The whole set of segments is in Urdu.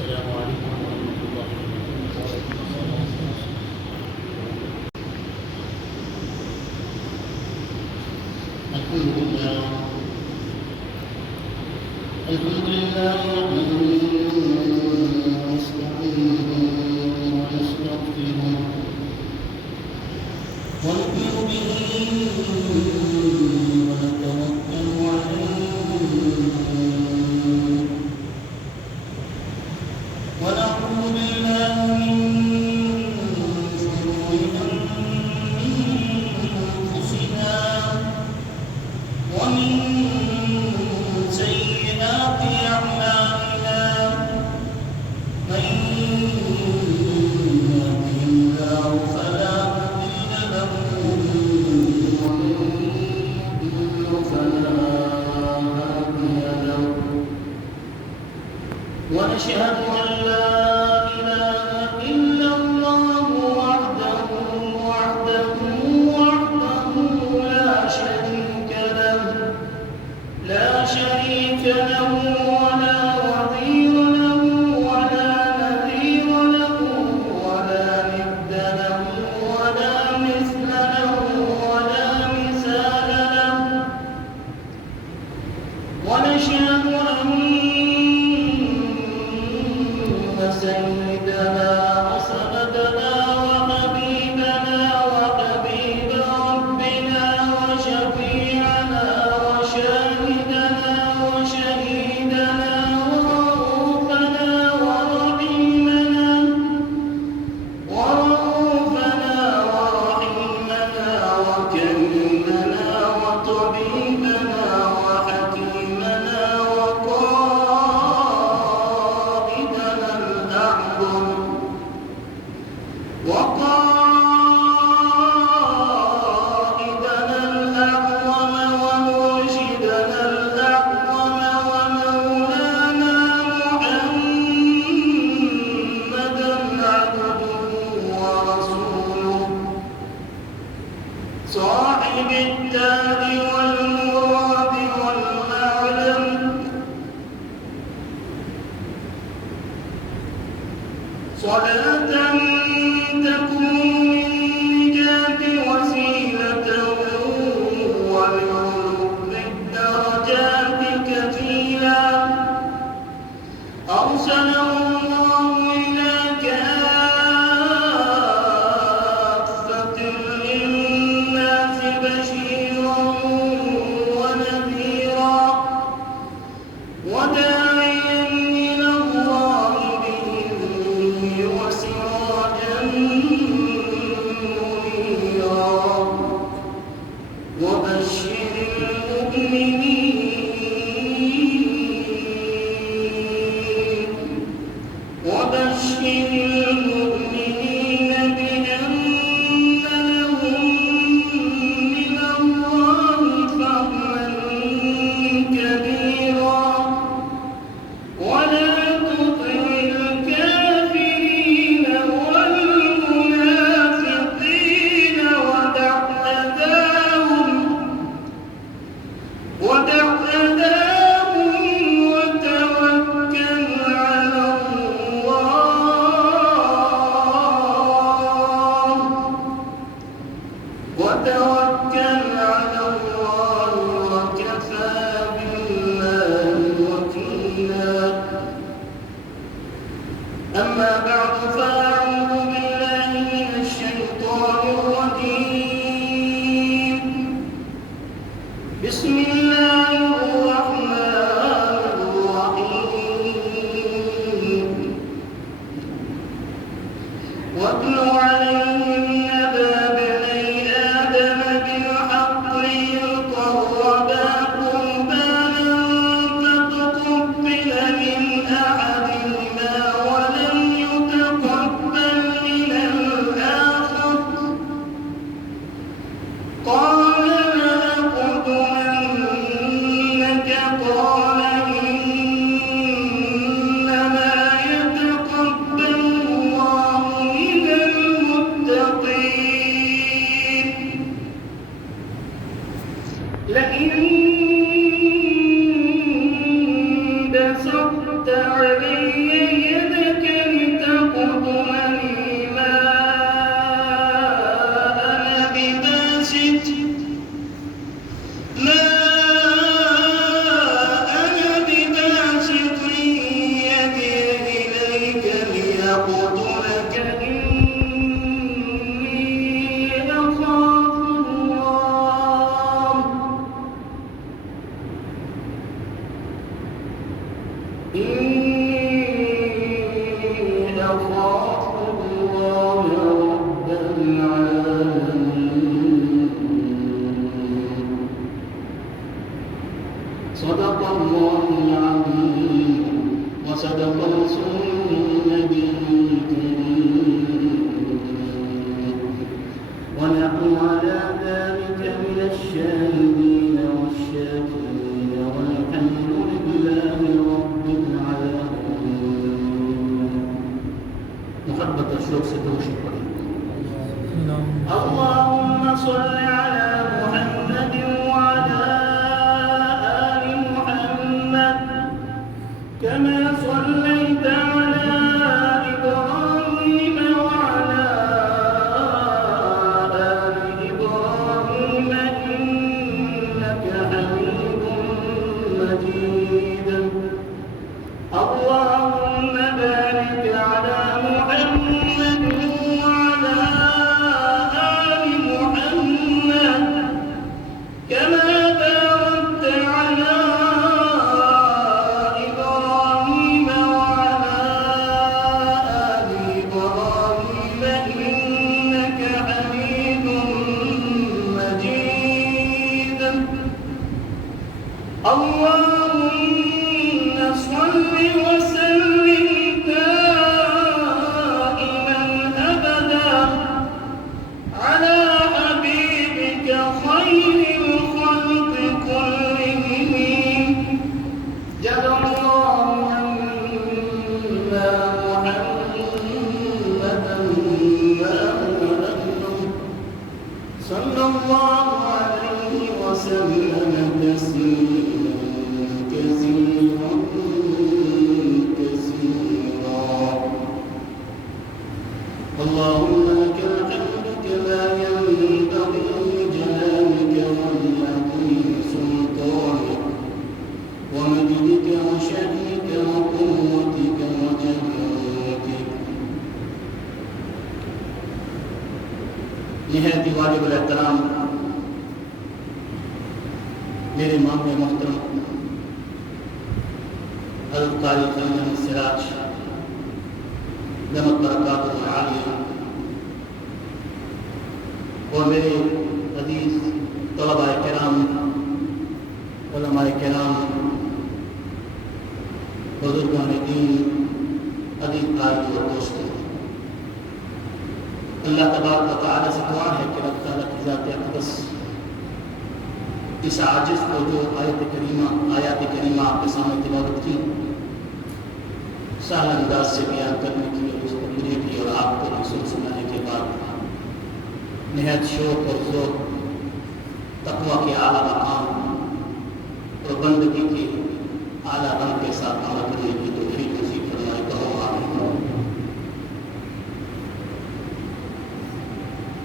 السلام عليكم ورحمة الله وبركاته. الحمد لله نحمده ونستعينه ونستغفره ونؤمن به ونتوكل عليه ونعوذ بالله من شرور أنفسنا ومن سيئات أعمالنا من يهده الله فلا مضل له ومن يضلل فلا هادي له ونشهد أن لا إله إلا الله وحده لا شريك له ولا وزير له ولا نذير له ولا ند له ولا مثل له ولا مثال له ونشهد أن سيدنا وسندنا وحبيبنا وحبيب ربنا وشفيعنا وشاهدنا وشهيدنا ورؤوفنا ورحيمنا وكريمنا وطبيبنا وحكيمنا وقائدنا الأعظم ومرشدنا الأعظم ومولانا محمدا عبده ورسوله صاحب التاج والمراد والمعلم صلاة تكون للنجاة وسيلة ولعلو الدرجات كفيلا أرسله الله إلى كافة للناس بشيرا ونذيرا وداعيا إلى الله بإذنه وسراجا إني أخاف الله رب العالمين. صدق الله العظيم وصدق رسوله النبي الكريم، ونحن على ذلك من الشاهدين والشاكرين، والحمد لله رب العالمين. محبت الشوق سے دوشی پڑی. اللهم صل على محمد وعلى آل محمد كما صليت على إبراهيم وعلى آل إبراهيم إنك حميد مجيد. اللهم بارك على محمد وعلى آل محمد كما باركت على إبراهيم وعلى آل إبراهيم إنك حميد مجيد. اللهم صل وسلم دائما أبدا على حبيبك خير الخلق كلهم. جزا الله عنا محمدا ما هو أهله صلى الله عليه وسلم تسليما كثيرا كثيرا. اللهم لك الحمد كما ينبغي لجلالك ولعظيم سلطانك ومجدك وشأنك وقوتك وجبروتك. نہایت ہی واجب الاحترام میرے امام محترم حضرت قاری خلیل السراج دامت برکاتہ العالیہ، اور میرے عزیز طلباء کرام، علماء کرام، بزرگان دین، عزیز بھائی اور دوستوں، اللہ تبارک و تعالیٰ سے دعا ہے کہ رب تعالیٰ کی ذات اقدس اس عاجز کو جو آیات کریمہ آپ کے سامنے تلاوت کی سہل انداز سے بیان کرنے کی اس کو مجھے بھی اور آپ کو بھی سنانے کے بعد نہایت شوق اور ذوق، تقویٰ کے اعلیٰ مقام اور بندگی کے اعلیٰ رنگ کے ساتھ عمل کرنے کی توفیق نصیب فرمائے. کہو آمین.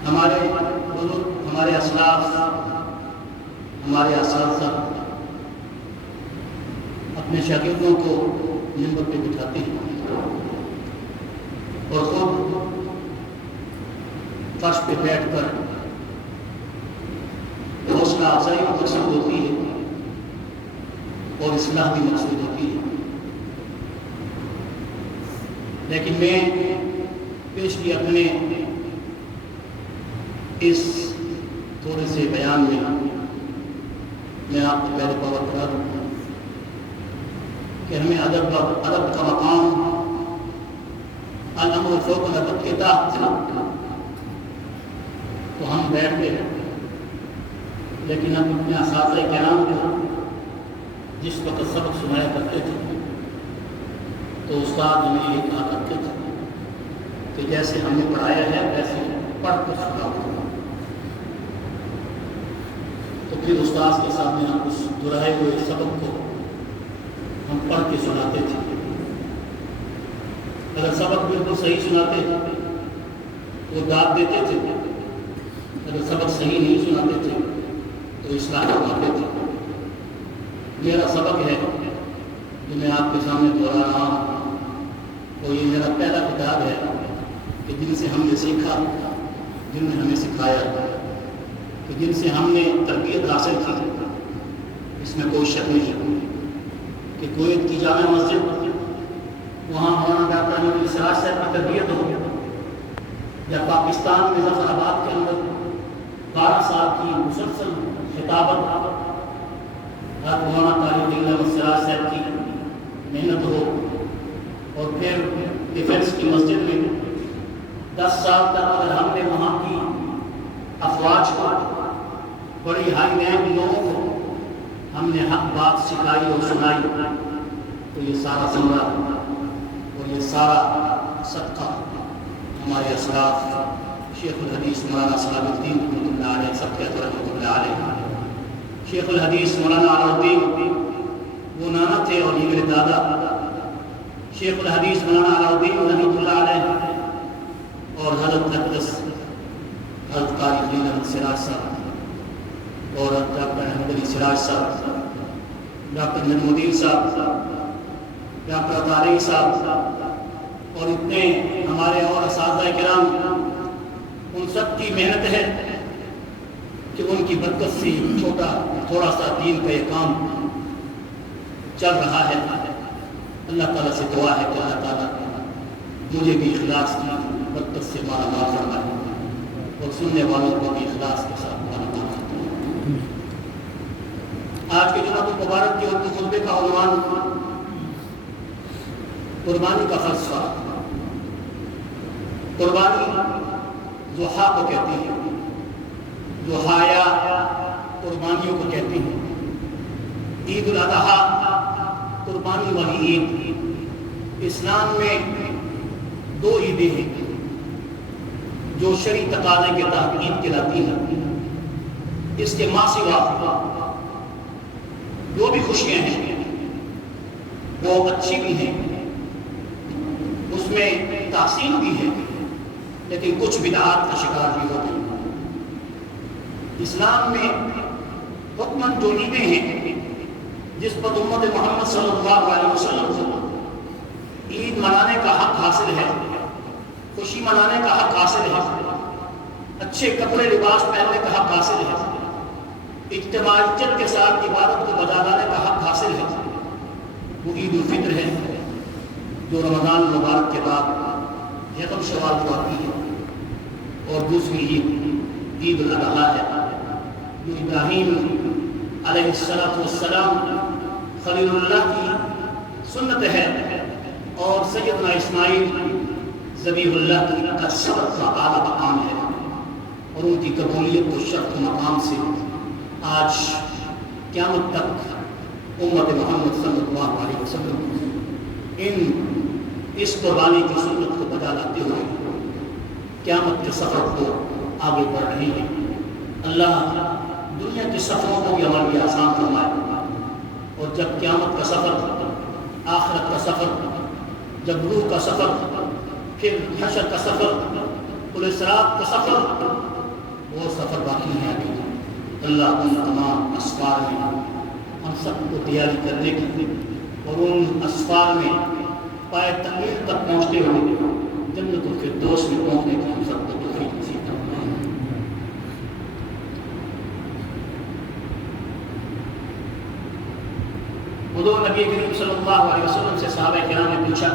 ہمارے بزرگ، ہمارے اسلاف، ہمارے اساتذہ اپنے شاگردوں کو منبر پہ بٹھاتے ہیں اور خود فرش پہ بیٹھ کر حوصلہ افزائی مقصود ہوتی ہے اور اصلاح بھی مقصود ہوتی ہے. لیکن میں پیش کی اپنے اس تھوڑے سے بیان میں آپ کو پہلے پاور کرا دوں کہ ہمیں ادب کا مقام الامر فوق الادب کے تحت تو ہم بیٹھ گئے، لیکن ہم اپنے اساتذہ کرام کو جس وقت سبق سنایا کرتے تھے تو استاد ہمیں یہ کہا کرتے تھے کہ جیسے ہم نے پڑھایا ہے ویسے پڑھ کر سناؤ. تو پھر استاد کے سامنے ہم اس دہرائے ہوئے سبق کو ہم پڑھ کے سناتے تھے. اگر سبق بالکل صحیح سناتے تھے وہ داد دیتے تھے، اگر سبق صحیح نہیں سناتے تھے تو اصلاح کرواتے تھے. میرا سبق ہے جو میں آپ کے سامنے دہرا رہا ہوں، وہ یہ میرا پہلا کتاب ہے کہ جن سے ہم نے سیکھا، جن نے ہمیں سکھایا، کہ جن سے ہم نے تربیت حاصل کی، اس میں کوئی شک نہیں. کہ کویت کی جامع مسجد وہاں مولانا ڈاکٹر نبی سراج صاحب کی تربیت ہو، یا پاکستان میں ظفر آباد کے اندر 12 سال کی مسلسل خطابت مولانا طالب علم سراج صاحب کی محنت ہو، اور پھر ڈیفنس کی مسجد میں 10 سال تک اگر ہم نے وہاں کی افواج کو، بڑی ہائی رینک لوگوں کو ہم نے حق بات سکھائی اور سنائی، تو یہ سارا ثمرہ اور یہ سارا صدقہ ہمارے اسلاف شیخ الحدیث مولانا صلاح الدین رحمۃ اللہ علیہ سب کے رحمۃ اللہ علیہ، شیخ الحدیث مولانا علاء الدین وہ نانا تھے اور یہ میرے دادا، شیخ الحدیث مولانا علاء الدین رحمۃ اللہ علیہ اور حضرت اقدس حضرت قاری خلیل احمد سراج صاحب اور ڈاکٹر احمد علی سراج صاحب، ڈاکٹر نجم الدین صاحب، ڈاکٹر طارق صاحب اور اتنے ہمارے اور اساتذہ کرام، ان سب کی محنت ہے کہ ان کی برکت سے تھوڑا سا دین کا یہ کام چل رہا ہے۔ اللہ تعالیٰ سے دعا ہے کہ اللہ تعالیٰ مجھے بھی اخلاص کی برکت سے مالا مال فرمائے اور سننے والوں کو بھی اخلاص کے ساتھ مالا مال فرمائے۔ آج کے جمعہ المبارک کے اردو خطبے کا عنوان قربانی کا فلسفہ۔ قربانی ضحیٰ کو کہتے ہیں، ضحایا قربانیوں کو کہتے ہیں۔ عید الاضحیٰ قربانی والی عید۔ اسلام میں 2 عیدیں ہیں جو شرعی تقاضے کے تحت عید کہلاتی ہیں۔ اس کے ماں سوا جو بھی خوشیاں ہیں وہ اچھی بھی ہیں، اس میں تحسین بھی ہے، لیکن کچھ بدعات کا شکار بھی ہوتے ہیں۔ اسلام میں حکمن جو عیدیں ہیں جس پر امت محمد صلی اللہ علیہ وسلم کو عید منانے کا حق حاصل ہے، خوشی منانے کا حق حاصل ہے، اچھے کپڑے لباس پہننے کا حق حاصل ہے، اجتماعیت کے ساتھ عبادت کو بجا لانے کا حق حاصل ہے، وہ عید الفطر ہے جو رمضان المبارک کے بعد یکم شوال کو آتی ہے، اور دوسری عید عید الاضحیٰ ہے جو ابراہیم علیہ السلام خلیل اللہ کی سنت ہے، اور سیدنا اسماعیل ذبیح اللہ کا سب کا اعلیٰ مقام ہے، اور ان کی قبولیت و شرف مقام سے آج قیامت تک امت محمد صلی اللہ علیہ وسلم اس قربانی کی سنت کو بجا لاتے ہوئے قیامت کے سفر کو آگے بڑھ رہے ہیں۔ اللہ دنیا کے سفروں کو بھی ہمارے لیے آسان فرمائے، اور جب قیامت کا سفر، آخرت کا سفر، جب روح کا سفر، پھر حشر کا سفر، پل صراط کا سفر، وہ سفر باقی ہے ابھی۔ اللہ ان تمام اسفار میں ہم سب کو تیاری کرنے کی اور ان اسفار میں پائے تکمیل تک پہنچتے ہوئے جنت الفردوس میں پہنچنے کی ہم سب کو توفیق نصیب فرمائے۔ حضور نبی کریم صلی اللہ علیہ وسلم سے صحابہ کرام نے پوچھا،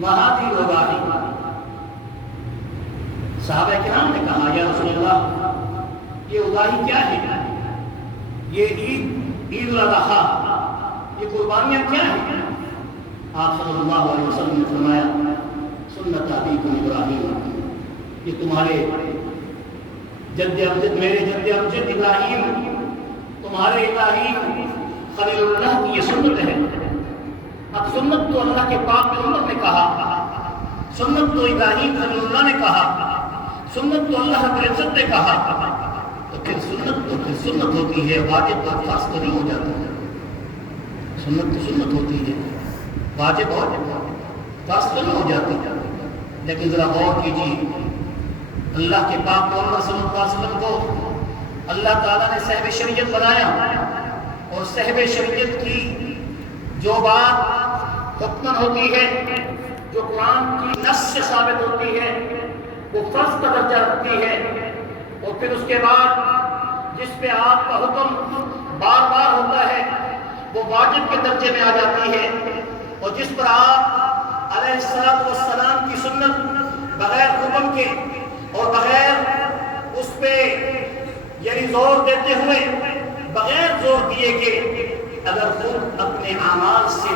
مہادی الاضحی، صحابہ کرام نے کہا یا رسول اللہ یہ اضحی کیا ہے؟ یہ عید الاضحیٰ، یہ قربانیاں کیا ہیں؟ آپ صلی اللہ علیہ وسلم نے فرمایا سنت ابیکم ابراہیم، یہ تمہارے جد امجد، میرے جد امجد ابراہیم، تمہارے ابراہیم خلیل اللہ کی یہ سنت ہے۔ اب سنت تو اللہ کے پاک پیغمبر نے کہا، سنت تو ابراہیم خلیل اللہ نے کہا، سنت تو اللہ رب العزت نے کہا، تو پھر سنت تو پھر سنت ہوتی ہے، واجب تو خاص تو نہیں ہو جاتا ہے۔ سنت تو سنت ہوتی ہے، واجب اور خاص تو نہیں ہو جاتی۔ لیکن ذرا غور کیجیے، اللہ کے پاک پیغمبر صلی اللہ علیہ وسلم کو اللہ تعالیٰ نے صاحب شریعت بنایا، اور صاحب شریعت کی جو بات حکمن ہوتی ہے، جو قرآن کی نص سے ثابت ہوتی ہے، وہ فرض کا درجہ رکھتی ہے، اور پھر اس کے بعد جس پہ آپ کا حکم بار بار ہوتا ہے، وہ واجب کے درجے میں آ جاتی ہے، اور جس پر آپ علیہ السلام کی سنت بغیر حکم کے اور بغیر اس پہ یعنی زور دیتے ہوئے، بغیر زور دیے کہ اگر خود اپنے اعمال سے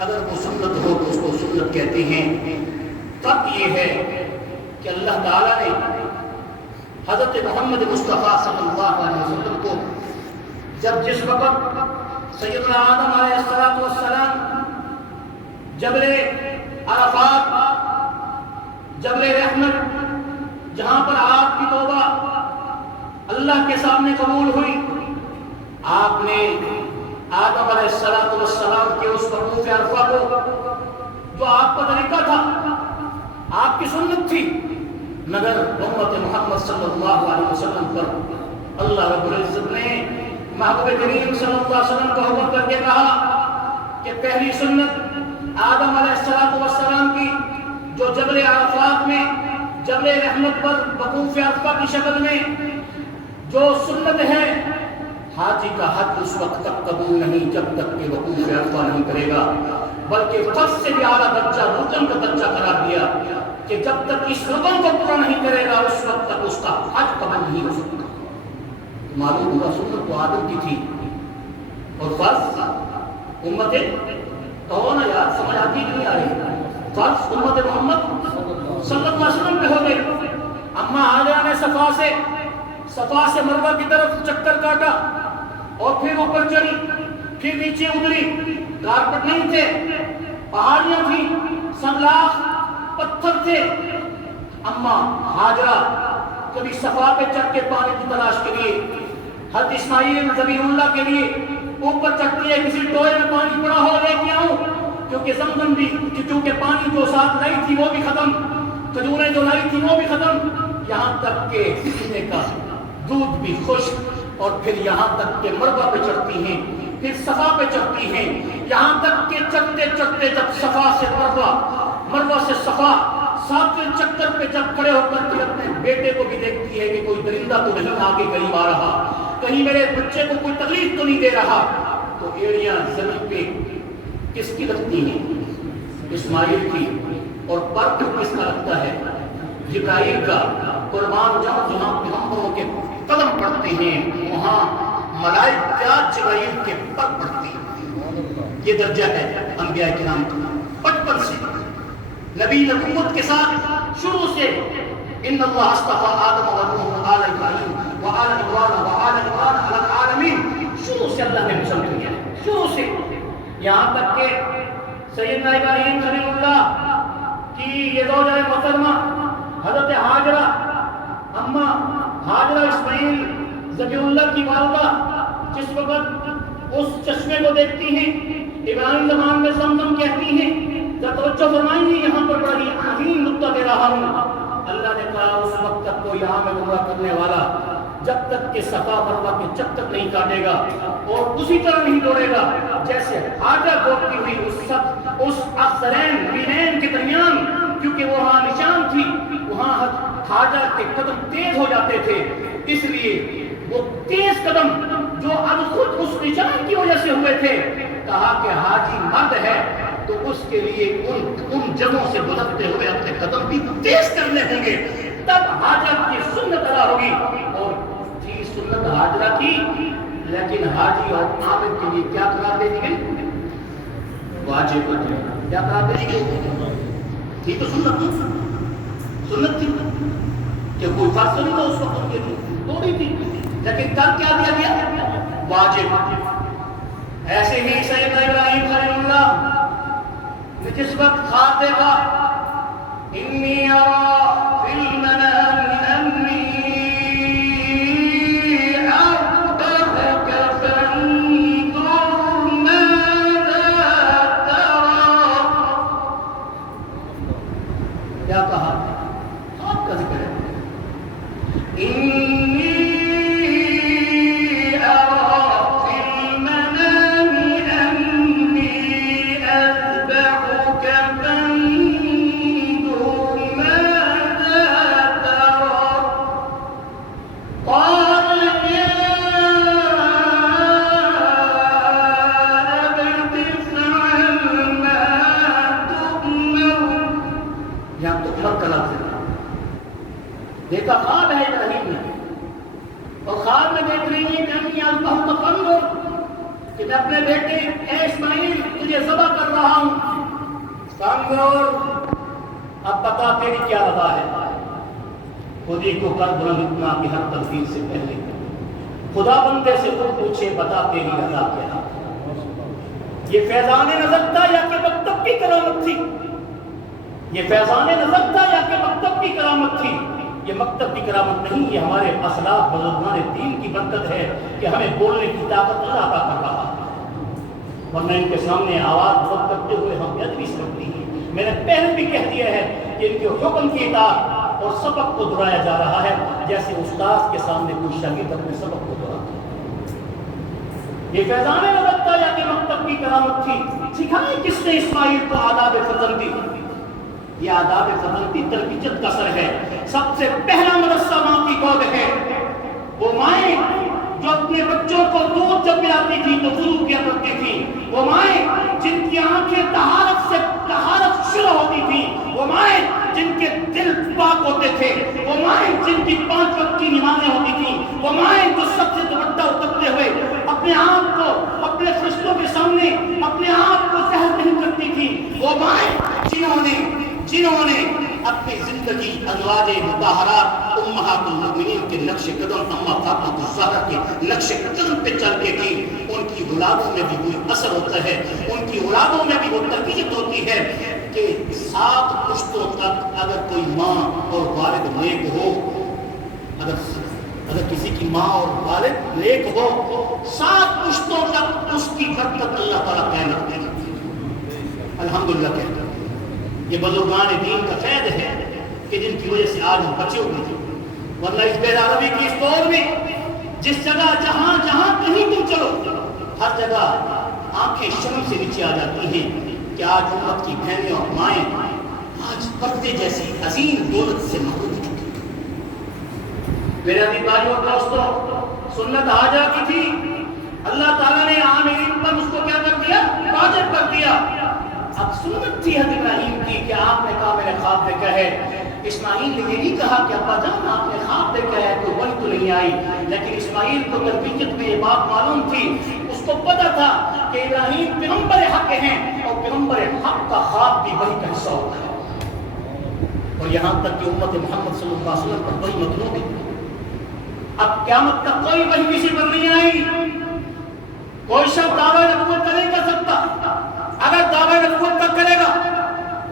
اگر وہ سنت ہو تو اس کو سنت کہتے ہیں۔ تب یہ ہے کہ اللہ تعالیٰ نے حضرت محمد مصطفیٰ صلی اللہ علیہ وسلم کو جب جس وقت سیدنا آدم علیہ السلام جبل عرفات، جبل رحمت، جہاں پر آپ کی توبہ اللہ کے سامنے قبول ہوئی، آپ نے آدم علیہ السلام کے اس وقوف عرفہ کو، جو آپ کا طریقہ تھا، آپ کی سنت تھی، مگر امت محمد صلی اللہ علیہ وسلم پر اللہ رب العزت نے محبوب کریم صلی اللہ علیہ وسلم کو حکم کر کے کہا کہ پہلی سنت آدم علیہ السلام کی، جو جبل عرفات میں جبل رحمت پر وقوف عرفہ کی شکل میں جو سنت ہے، حاجی کا حج اس وقت تک قبول نہیں جب تک کہ وقوف عرفہ نہیں کرے گا، بلکہ فرض سے بھی اعلیٰ درجہ رکن کا درجہ قرار دیا کہ جب تک اس رکن کو پورا نہیں کرے گا اس وقت تک اس کا حج قبول نہیں ہو سکتا۔ معلوم ہوا سنت تو آدم کی تھی اور فرض امت کون ہے یار، سمجھ آتی نہیں آ رہی، فرض امت محمد صلی اللہ علیہ وسلم پہ ہو گئے۔ اما حاجرہ نے صفا سے مروہ کی طرف چکر کاٹا اور پھر اوپر چڑھی، پھر نیچے اتری، کارپٹ نہیں تھے، پہاڑیاں تھیں، سنگلاخ پتھر تھے۔ اما حاجرہ کبھی صفا پہ چڑھ کے پانی کی تلاش کے لیے، حضرت اسماعیل ذبیح اللہ کے لیے اوپر چڑھتی ہے، کسی ٹوئے میں پانی پڑا ہو لے کے آؤں، کیونکہ زمزم بھی، چونکہ پانی جو ساتھ لائی تھی وہ بھی ختم، کھجوریں جو لائی تھی وہ بھی ختم، یہاں تک کہ پینے کا دودھ بھی خشک، اور پھر یہاں تک کہ مروہ پہ چڑھتی ہیں، پھر صفا پہ چڑھتی ہیں، یہاں تک کہ چڑھتے چڑھتے جب صفا سے مروہ، مروہ سے صفا، ساتویں چکر پہ جب کھڑے ہو کر کے اپنے بیٹے کو بھی دیکھتی ہے کہ کوئی درندہ تو نہیں آگے قریب آ رہا، کہیں میرے بچے کو کوئی تکلیف تو نہیں دے رہا، تو ایڑیاں زمین پہ کس کی لگتی ہیں؟ اسماعیل کی، اور پر کس کا لگتا ہے؟ جبرائیل کا۔ قربان جاؤں جہاں پیغمبروں کے قدم پڑتے ہیں وہاں ملائکہ جبرائیل کے پر پڑتی ہیں۔ یہ درجہ ہے انبیاء کرام کا، بچپن سے نبی نبوت کے ساتھ شروع سے ان اللہ اصطفیٰ آدم و نوح آل ابراہیم و آل عمران و آل عمران علی العالمین، شروع سے اللہ نے پسند کیا ہے، شروع سے، یہاں تک کہ سیدنا ابراہیم خلیل اللہ کی یہ زوجہ محترمہ حضرت حاجرہ، اما حاجرہ اسماعیل ذبیح اللہ کی والدہ، جس وقت اس چشمے کو دیکھتی ہیں، ابراہیم زبان میں زمزم کہتی ہیں، جب توجہ فرمائیں، یہاں پر بڑی عظیم نقطہ دے رہا ہوں، اللہ نے کہا اس وقت تک کوئی یہاں میں عمرہ کرنے والا جب تک کہ صفا مروہ کے چکر نہیں کاٹے گا اور اسی طرح نہیں دوڑے گا جیسے حاجہ دوڑتی ہوئی اس اخسرین بینین کے درمیان، کیونکہ وہاں نشان تھی، وہاں حاجہ کے قدم تیز ہو جاتے تھے، اس لیے وہ تیز قدم جو اب خود اس نشان کی وجہ سے ہوئے تھے، کہا کہ حاجی مرد ہے تو اس کے لیے ان جگہوں سے گزرتے ہوئے اپنے قدم بھی تیز کرنے ہوں گے، تب حاجہ کی سنت ادا ہوگی۔ اور تھی سنت حاجرہ کی، لیکن حاجی اور عامر کے لیے کیا قرار دے دی گئی؟ واجب۔ کیا قرار دے دی گئی؟ تھی تو سنت تھی کہ کوئی فرض نہیں تھا اس وقت ان کے لیے، تھوڑی تھی، لیکن کل کیا دیا گیا؟ واجب۔ ایسے ہی سیدنا ابراہیم خلیل اللہ نے جس وقت خواب دیکھا، انی ارا فی المنام انی اذبحک فانظر ماذا تری، کیا کہا؟ خواب کا ذکر ہے، انی دیکھا خواب ہے ابراہیم نے، اور خواب میں دیکھ رہی ہے کہ امی اللہ تفنظر، کہ میں اپنے بیٹے اے اسماعیل تجھے ذبح کر رہا ہوں، فانظر اب بتا تیری کیا رضا ہے۔ خودی کو کر بلند اتنا کہ ہر تنظیم سے پہلے خدا بندے سے خود پوچھے بتا تیری رضا کیا ہے۔ یہ فیضان نظر تھا یا کہ مکتب کی کرامت تھی؟ یہ فیضان نظر تھا یا کہ مکتب کی کرامت تھی؟ یہ مکتب کی کرامت نہیں، یہ ہمارے اسلاف بزرگان دین کی برکت ہے کہ ہمیں بولنے کی طاقت اللہ عطا کر رہا ہے، ورنہ ان کے سامنے آواز بلند کرتے ہوئے ہم بے ادبی سے کرتے ہیں۔ میں نے پہلے بھی کہہ دیا ہے کہ ان کے حکم کی اطاعت اور سبق کو دہرایا جا رہا ہے جیسے استاد کے سامنے کوئی شاگرد اپنے سبق کو دہراتا ہے۔ یہ فیضان نظر تھا یا کہ مکتب کی کرامت تھی؟ سکھائے کس نے اسماعیل کو آداب فرزندی؟ یہ آداب فرزندی تربیت کا سر ہے۔ سب سے پہلا مدرسہ ماں کی گود ہے۔ وہ مائیں جو اپنے بچوں کو دودھ جب پلاتی تھی تو وضو کیا کرتی تھی، وہ مائیں جن کی آنکھیں طہارت شروع ہوتی تھی، وہ مائیں جن کے دل پاک ہوتے تھے، وہ مائیں جن کی 5 وقت کی نمازیں ہوتی تھیں، وہ مائیں جو سب سے دوپٹہ اترتے ہوئے اپنے آپ کو اپنے فرشتوں کے سامنے اپنے آپ کو ظاہر نہیں کرتی تھی، وہ مائیں جنہوں نے اپنی زندگی ازواج مطہرات امہات المؤمنین کے نقش قدم اما فاطمہ الزہرا کے نقش قدم پہ چل کے کی، ان کی اولادوں میں بھی کوئی اثر ہوتا ہے، ان کی اولادوں میں بھی وہ تربیت ہوتی ہے کہ 7 پشتوں تک اگر کوئی ماں اور والد نیک ہو، اگر کسی کی ماں اور والد نیک ہو، 7 پشتوں تک اس کی برکت اللہ تعالیٰ قائم رکھتے ہیں۔ الحمدللہ کہتے ہیں یہ بزرگان دین کا فیض ہے کہ جن کی وجہ سے آج ہم بچے ہوئے تھے، ورنہ اس بے عربی کی اس دور میں جس جگہ جہاں کہیں تم چلو ہر جگہ آنکھیں شرم سے نیچے آ جاتی ہیں کہ آج امت کی بہنیں اور مائیں آج پردے جیسی عظیم دولت سے محروم ہو چکی ہیں۔ میرے عزیز بھائیوں اور دوستوں، سنت حاجہ کی تھی، اللہ تعالیٰ نے عامرین پر اس کو کیا کر دیا؟ واجب کر دیا۔ اب سنت تھی حضرت ابراہیم کی کہ آپ نے کہا میں نے خواب دیکھا ہے۔ اسماعیل نے یہ نہیں کہا کہ ابا جان آپ نے خواب دیکھا ہے کوئی وحی تو نہیں آئی، لیکن اسماعیل کو تربیت میں یہ بات معلوم تھی، اس کو پتا تھا کہ ابراہیم پیغمبر حق ہیں اور پیغمبر حق کا خواب بھی وحی کا حصہ ہوتا ہے، اور یہاں تک کہ امت محمد صلی اللہ علیہ وسلم پر وحی مطلوب ہے۔ اب قیامت تک کوئی وحی کسی پر نہیں آئی، کوئی شخص دعویٰ نبوت کا نہیں کر سکتا۔ اگر دعویٰ نبوت کا کرے گا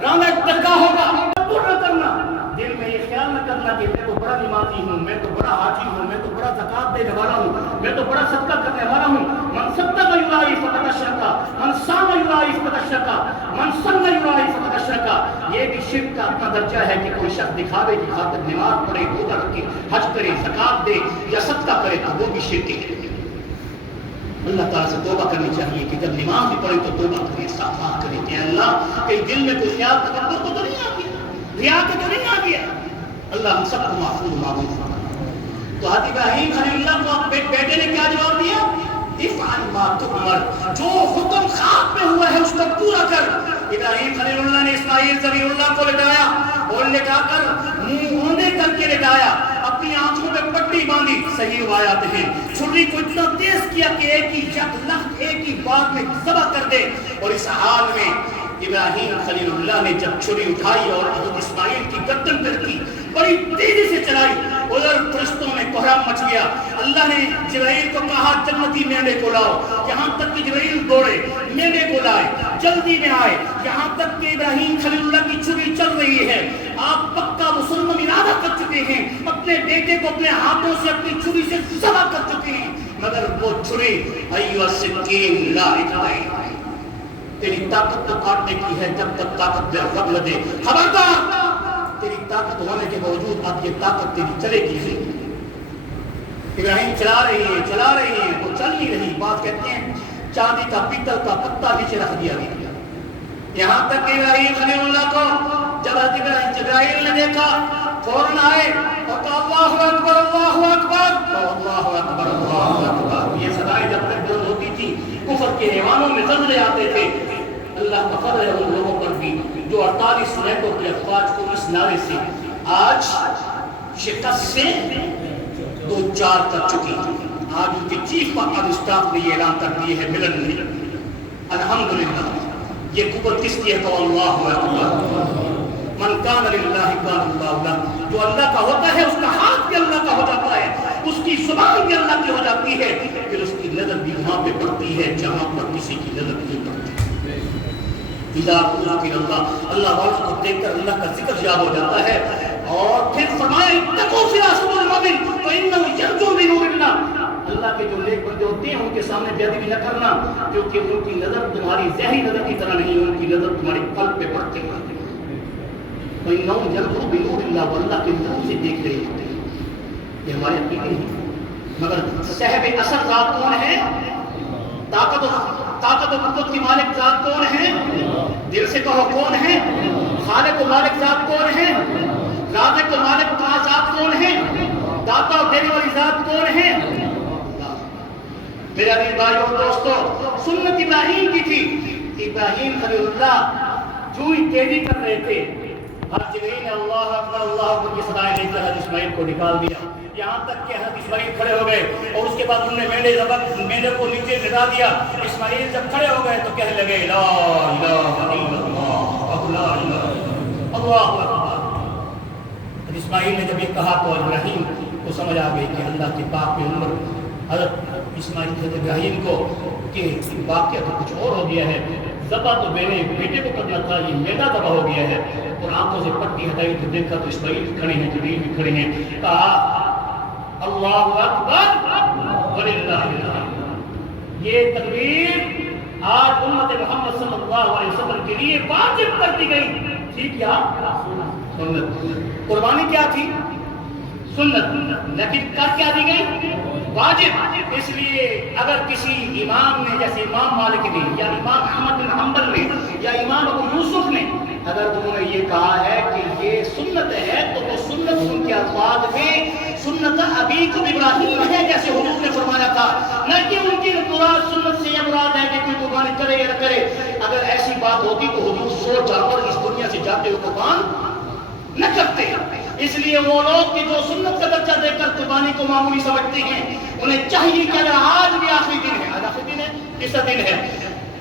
رانا ٹکا ہوگا، نہ کرنا، دل میں یہ خیال نہ کرنا کہ میں تو بڑا نمازی ہوں، میں تو بڑا حاجی ہوں، میں تو بڑا زکات دینے والا ہوں، میں تو بڑا صدقہ کرنے والا ہوں۔ من صدق یرائی فقد اشرک، من صام یرائی فقد اشرک، من صلی یرائی فقد اشرک۔ یہ بھی شرک کا اپنا درجہ ہے کہ کوئی شخص دکھاوے کی خاطر نماز پڑھے، روزہ رکھے، حج کرے، زکات دے یا صدقہ کرے تو وہ بھی شرک ہے۔ اللہ تعالیٰ سے توبہ کرنی چاہیے کہ جب نماز بھی پڑھے تو توبہ کریں، استغفار کریں کہ اللہ کہیں دل میں کوئی خیال تکبر تو نہیں آ گیا، ریا تو نہیں آ گیا۔ اللہ ہم سب کو معفو معمول فرمائے۔ تو حضرت ابراہیم خلیل اللہ کو اپنے بیٹے نے کیا جواب دیا؟ افعل ما تؤمر، جو حکم خواب میں ہوا ہے اس کو پورا کر۔ ابراہیم خلیل اللہ نے اسماعیل ذبیح اللہ کو لٹایا اور لٹا کر منہ اوندے کر کے لٹایا، اپنی آنکھوں میں پٹی باندھی، صحیح روایات ہیں، چھری کو اتنا تیز کیا کہ ایک ہی لخت ایک ہی بار میں ذبح کر دے۔ اور اس حال میں ابراہیم خلیل اللہ نے جب چھری اٹھائی اور حضرت اسماعیل کی گردن پر کی، بڑی تیزی سے چلائی، ادھر فرشتوں میں کوہرام مچ گیا۔ اللہ نے جبرائیل کو کہا جنتی مینڈے کو لاؤ، یہاں تک کہ جبرائیل دوڑے، مینڈے کو لائے، جلدی میں آئے، یہاں تک کہ ابراہیم خلیل اللہ کی چھری چل رہی ہے۔ آپ پکا مسلم ارادہ کر چکے ہیں، اپنے بیٹے کو اپنے ہاتھوں سے اپنی چھری سے ذبح کر چکے ہیں، مگر وہ چھری ایھا السکین لا اکتئی، تیری طاقت تو کاٹنے کی ہے جب تک طاقت بے رب نہ دے۔ خبردار، تیری طاقت ہونے کے باوجود اب یہ طاقت تیری چلے گی نہیں۔ ابراہیم چلا رہے ہیں وہ چل نہیں رہی۔ بات کہتے ہیں چاندی کا پیتل کا پتا نیچے رکھ دیا گیا، یہاں تک کہ ابراہیم خلیل اللہ کو جب جبرائیل نے دیکھا فوراً آئے اور کہا اللہ اکبر اللہ اکبر، اللہ اکبر اللہ اکبر۔ یہ صدائیں جب تک بلند ہوتی تھی کفر کے ایوانوں میں زلزلے آتے تھے۔ اللہ کا فضل ہے ان لوگوں پر بھی جو 48 نیتوں کے افواج کو اس نعرے سے آج شکست سے دو چار کر چکی. آج ان کی چیف آف اسٹاف نے یہ اعلان کر دی ہے ملن نے. الحمدللہ یہ قوت کس کی ہے تو اللہ اکبر. من کان للہ کان اللہ لہ. جو اللہ کا ہوتا ہے اس کا ہاتھ بھی اللہ کا ہو جاتا ہے, اس کی زبان بھی اللہ کی ہو جاتی ہے, پھر اس کی نظر بھی وہاں پہ پڑتی ہے جہاں پر کسی کی نظر نہیں پڑتی. اللہ والوں کو دیکھ کر اللہ کا ذکر یاد ہو جاتا ہے. اور پھر فرمایا اتقوا فراست المؤمن فانه يرجو بنور اللہ. اللہ کے جو نیک بندے ہوتے ہیں ان کے سامنے بے ادبی نہ کرنا, کیونکہ ان کی نظر تمہاری ظاہری نظر کی طرح نہیں, ان کی نظر تمہارے قلب پہ پڑتے ہیں. فانه يرجو بنور اللہ, اللہ کے نور سے دیکھ رہے ہوتے ہیں. یہ ہمارے عقیدے ہیں. مگر صاحب اصل ذات کون ہے؟ طاقت و قوت کی مالک ذات کون ہے؟ دل سے کہو کون ہے؟ خالق و مالک ذات کون ہے؟ رازق و مالک ذات کون ہے؟ داتا اور دینے والی ذات کون ہے؟ میرے عزیز بھائیو اور دوستو, سنت ابراہیم کی تھی. ابراہیم خلیل اللہ جو ہی تیزی کر رہے تھے, ہر جبریل نے اللہ اکبر کی صدائیں لے کر حضرت اسماعیل کو نکال دیا. یہاں تک کہ حضرت اسماعیل کھڑے ہو گئے اور اس کے بعد انہوں نے میڈے کو نیچے لٹا دیا. اسماعیل جب کھڑے ہو گئے تو کہنے لگے لا الہ الا اللہ لا الہ اللہ اکبر. حضرت اسماعیل نے جب یہ کہا تو ابراہیم کو سمجھ آ گئی کہ اللہ کی پاک پیغمبر حضرت اسماعیل حضرت ابراہیم کو کہ واقعہ تو کچھ اور ہو گیا ہے. ذبح تو بیٹے کو کرنا تھا, یہ میدا ذبح ہو گیا ہے. اور آنکھوں سے پٹی ہٹائی تو دیکھا تو اسماعیل کھڑے ہیں, جبریل بھی کھڑے ہیں. کہا اللہ اکبر وللہ الحمد. یہ تکبیر آج امت محمد صلی اللہ علیہ وسلم کے لیے واجب کر دی گئی. ٹھیک یا سنت. قربانی کیا تھی؟ سنت. لیکن کر کیا دی گئی؟ واجب. اس لیے اگر کسی امام نے, جیسے امام مالک نے یا امام احمد بن حنبل نے یا امام ابو یوسف نے, اگر انہوں نے یہ کہا ہے کہ یہ سنت ہے تو وہ سنت ان کے الفاظ میں سنت ابیکم ابراہیم ہے جیسے حضور نے فرمایا تھا, نہ کہ ان کی مراد سنت سے یہ مراد ہے کہ کوئی قربانی کرے یا نہ کرے. اگر ایسی بات ہوتی تو حضور 100 جانور اس دنیا سے جاتے ہوئے قربان نہ کرتے. اس لیے وہ لوگ کہ جو سنت کا درجہ دے کر قربانی کو معمولی سمجھتے ہیں, انہیں چاہیے کہ اگر آج بھی آخری دن ہے, آج آخری دن ہے, تیسرا دن ہے,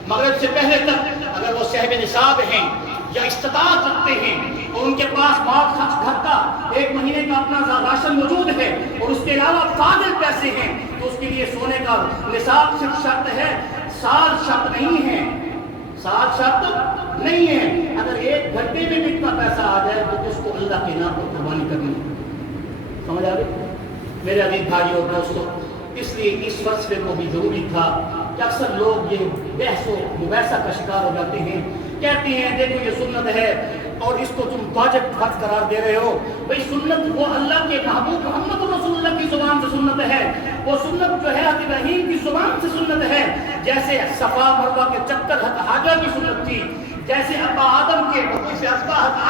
مغرب سے پہلے تک اگر وہ صاحب نصاب ہیں یا استطاعت رکھتے ہیں اور ان کے پاس مال خرچ گھر کا 1 مہینے کا اپنا راشن موجود ہے اور اس کے علاوہ فاضل پیسے ہیں, تو اس کے لیے سونے کا نصاب صرف شرط ہے, سال شرط نہیں ہے. سال شرط نہیں ہے. اگر 1 گھنٹے میں بھی اتنا پیسہ آ جائے تو اس کو اللہ کے نام پر قربانی کرنی. سمجھ آ گئی میرے عزیز بھائیو اور دوستو. اس لیے اس فلسفے کو بھی ضروری تھا کہ اکثر لوگ یہ بحث و مباحثہ کا شکار ہو جاتے ہیں, کہتے ہیں دیکھو یہ سنت ہے اور اس کو تم واجب فرض قرار دے رہے ہو. بھئی سنت وہ اللہ کے محبوب محمد رسول اللہ کی زبان سے سنت ہے. وہ سنت جو ہے حضرت ابراہیم کی زبان سے سنت ہے. جیسے صفا مروہ کے چکر حاجہ کی سنت تھی, جیسے ابا آدم کے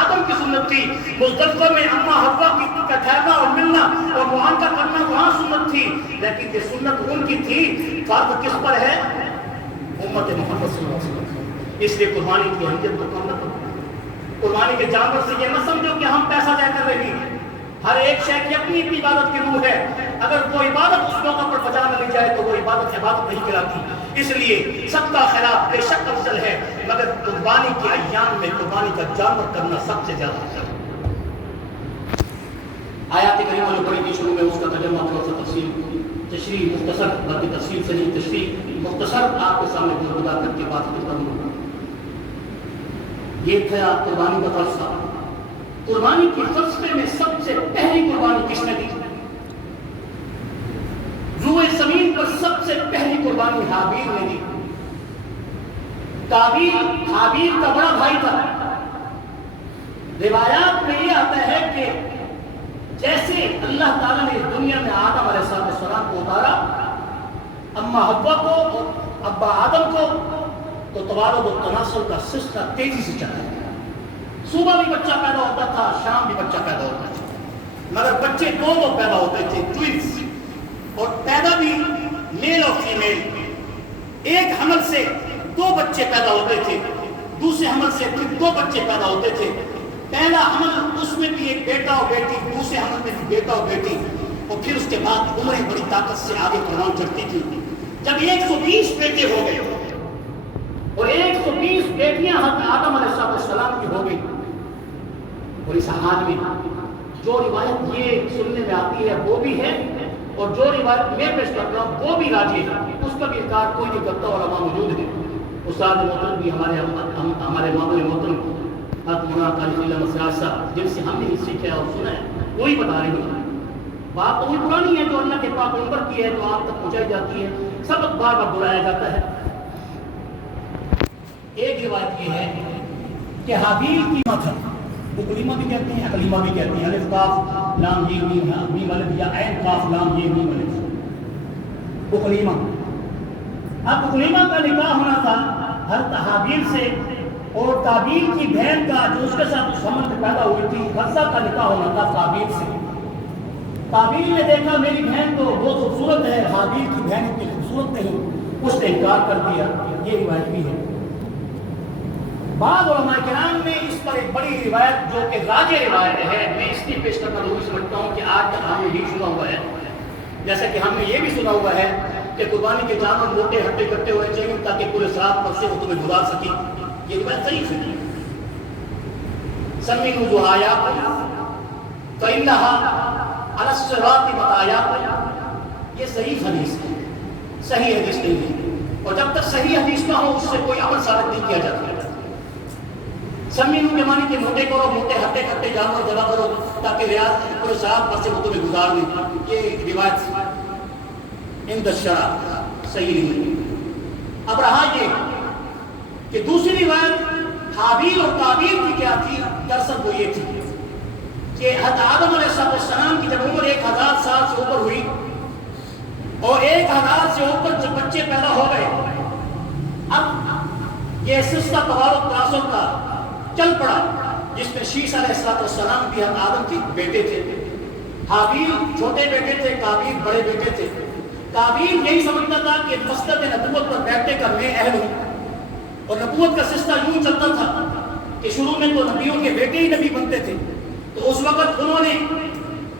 آدم کی سنت تھی, مزدلفہ میں اماں حوا کا ٹھہرنا اور ملنا اور معانقہ کرنا وہاں سنت تھی. لیکن یہ سنت ان کی تھی, فرض کس پر ہے؟ امت محمد صلی اللہ علیہ وسلم. اس لیے قربانی کی اہمیت کو کم نہ کرو. قربانی کے جانور سے یہ نہ سمجھو کہ ہم پیسہ دے کر رہے ہیں. ہر ایک شے کی اپنی اپنی عبادت کی روح ہے. اگر کوئی عبادت اس موقع پر بجا نہ لی جائے تو وہ عبادت نہیں کراتی. اس لیے سب کا خلاف بے شک افضل ہے, مگر قربانی کے ایام میں قربانی کا جانور کرنا سب سے زیادہ افضل ہے. آیات کریمہ جو پڑھی تھی شروع میں اس کا ترجمہ تھوڑا سا تشریح مختصر, باقی تفصیل سے نہیں, تشریح مختصر آپ کے سامنے گزار کر کے بات کروں گا. یہ تھا قربانی کا فلسفہ. قربانی کے فلسفے میں سب سے پہلی قربانی کس نے دی؟ روئے زمین پر سب سے پہلی قربانی حابیل نے دی. قابیل حابیل کا بڑا بھائی تھا. روایات میں یہ آتا ہے کہ جیسے اللہ تعالیٰ نے اس دنیا میں آدم علیہ السلام کو اتارا, اما حوا کو اور ابا آدم کو, تو توارد و تناسل کا سلسلہ تیزی سے چلا. صبح بھی بچہ پیدا ہوتا تھا, شام بھی بچہ پیدا ہوتا تھا, مگر بچے دونوں پیدا ہوتے تھے, ٹوئنز, اور پیدا بھی میل اور فیمیل. ایک حمل سے 2 بچے پیدا ہوتے تھے, دوسرے حمل سے پھر 2 بچے پیدا ہوتے تھے. پہلا حمل اس میں بھی ایک بیٹا اور بیٹی، دوسرے حمل میں بھی بیٹا اور بیٹی، اور پھر اس کے بعد عمریں بڑی طاقت سے آگے پروان چڑھتی تھی۔ جب 120 بیٹے ہو گئے اور 120 بیٹیاں حضرت آدم علیہ السلام کی ہو گئی، اور اس حال میں جو روایت یہ سننے میں آتی ہے وہ بھی ہے، اور جو روایت میں پیش کر رہا ہوں وہ بھی راجی ہے، اس کا بھی انکار کوئی نہیں کرتا، علماء موجود ہیں۔ استاد محترم بھی ہمارے معاملے محترم حضرت مولانا طارق اللہ مسراج صاحب، جن سے ہم نے سیکھا اور سنا ہے، وہی بتا رہے ہیں۔ بات تو وہی پرانی ہے جو اللہ کے پاک پیغمبر کی ہے، جو آپ تک پہنچائی جاتی ہے، سبق بار بار دہرایا جاتا ہے۔ ایک روایت یہ ہے کہ حابیل کی ماں، اقلیمہ بھی کہتے ہیں، اقلیمہ بھی کہتے ہیں، الف کاف لام یہ میم الف، یا عین کاف لام یہ میم الف، اقلیمہ۔ اب اقلیمہ کا نکاح ہونا تھا حضرت حابیل سے، اور قابیل کی بہن کا جو اس کے ساتھ سمجھ پیدا ہوئی تھی حفصہ کا نکاح ہونا تھا قابیل سے۔ قابیل نے دیکھا میری بہن تو بہت خوبصورت ہے، حابیل کی بہن اتنی خوبصورت نہیں، اس نے انکار کر دیا، یہ روایت بھی ہے۔ بعض علماء کرام نے اس پر ایک بڑی روایت جو کہ راجح روایت ہے، میں اس لیے پیش کرنا ضروری سمجھتا ہوں کہ آج تک ہم نے یہ سنا ہوا ہے، جیسا کہ ہم نے یہ بھی سنا ہوا ہے کہ قربانی کے جانور موٹے ہٹے کٹے ہونے چاہیے تاکہ پورے سات پر سے وہ تمہیں گزار سکیں، یہ روایت صحیح ہے۔ سمعوا ضحاياكم فإنها على الصراط مطاياكم، یہ صحیح حدیث ہے، صحیح حدیث نہیں ہے، اور جب تک صحیح حدیث نہ ہو اس سے کوئی عمل ثابت نہیں کیا جاتا ہے۔ سمعوا کے معنی کہ موٹے کرو، موٹے ہٹے کٹے جانور جمع کرو تاکہ ریاض پورے سات پر سے وہ تمہیں گزار دیں، یہ روایت عند الشرع صحیح نہیں ہے۔ اب رہا یہ کہ دوسری روایت حابیل اور قابیل کی کیا تھی، دراصل وہ یہ تھی کہ حضرت آدم علیہ السلام کی جب عمر 1000 سال سے اوپر ہوئی اور 1000 سے اوپر جب بچے پیدا ہو گئے، اب یہ سلسلہ توارث تناسل کا چل پڑا، جس میں شیش علیہ السلام بھی حضرت آدم کے بیٹے تھے۔ حابیل چھوٹے بیٹے تھے، قابیل بڑے بیٹے تھے۔ قابیل یہی سمجھتا تھا کہ مسند نبوت پر بیٹھنے کا میں اہل ہوں، اور نبوت کا سلسلہ یوں چلتا تھا کہ شروع میں تو نبیوں کے بیٹے ہی نبی بنتے تھے، تو اس وقت انہوں نے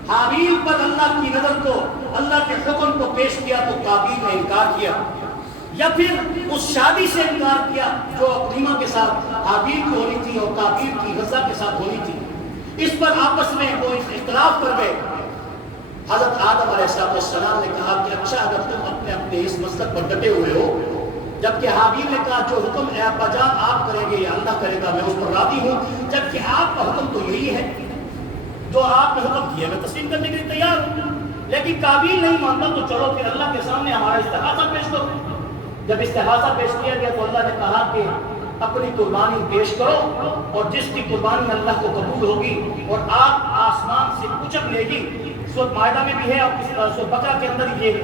حابیل پر اللہ کی نظر کو، اللہ کے حکم کو پیش کیا تو قابیل نے انکار کیا، یا پھر اس شادی سے انکار کیا جو اقلیمہ کے ساتھ حابیل کی ہونی تھی اور قابیل کی غزہ کے ساتھ ہونی تھی۔ اس پر آپس میں وہ اختلاف کر گئے۔ حضرت آدم علیہ السلام نے کہا کہ اچھا اگر تم اپنے اس مسلک پر ڈٹے ہوئے ہو، جبکہ حابیل نے کہا جو حکم اے ابا جان آپ کریں گے یا اللہ کرے گا میں اس پر راضی ہوں، جبکہ آپ کا حکم تو یہی ہے، جو آپ نے حکم کیا میں تسلیم کرنے کے لیے تیار ہوں، لیکن قابیل نہیں مانتا تو چلو پھر اللہ کے سامنے ہمارا استغاثہ پیش کرو۔ جب استغاثہ پیش کیا گیا تو اللہ نے کہا کہ اپنی قربانی پیش کرو، اور جس کی قربانی اللہ کو قبول ہوگی اور آگ آسمان سے اچک لے گی۔ سورۃ مائدہ میں بھی ہے اور سورۃ بقرہ کے اندر یہ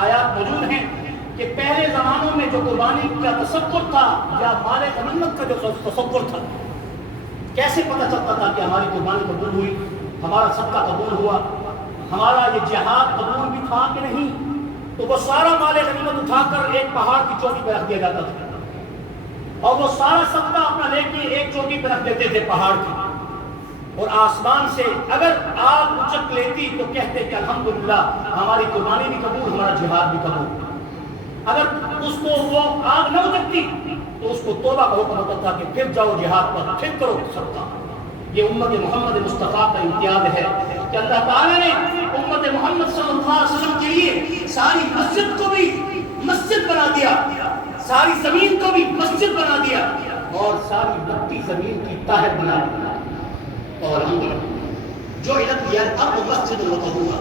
آیات موجود ہیں کہ پہلے زمانوں میں جو قربانی کا تصور تھا یا مال غنیمت کا جو تصور تھا، کیسے پتہ چلتا تھا کہ ہماری قربانی قبول ہوئی، ہمارا صدقہ قبول ہوا، ہمارا یہ جہاد قبول بھی تھا کہ نہیں؟ تو وہ سارا مال غنیمت اٹھا کر ایک پہاڑ کی چوٹی پہ رکھ دیا جاتا تھا، اور وہ سارا صدقہ اپنا لے کے ایک چوٹی پہ رکھ دیتے تھے پہاڑ کی، اور آسمان سے اگر آگ اچک لیتی تو کہتے کہ الحمدللہ ہماری قربانی بھی قبول، ہمارا جہاد بھی قبول۔ اگر اس کو وہ آگ نہ اچکتی تو اس کو توبہ کا حکم ہوتا تھا کہ پھر جاؤ جہاد پر، پھر کرو صدقہ۔ یہ امت محمد مصطفیٰ کا امتیاز ہے کہ اللہ تعالیٰ نے امت محمد صلی اللہ علیہ وسلم کے لیے ساری مسجد کو بھی مسجد بنا دیا، ساری زمین کو بھی مسجد بنا دیا، اور ساری مٹی زمین کی طاہر بنا دیا۔ اور جو علم دیا اب مسجد وطہورا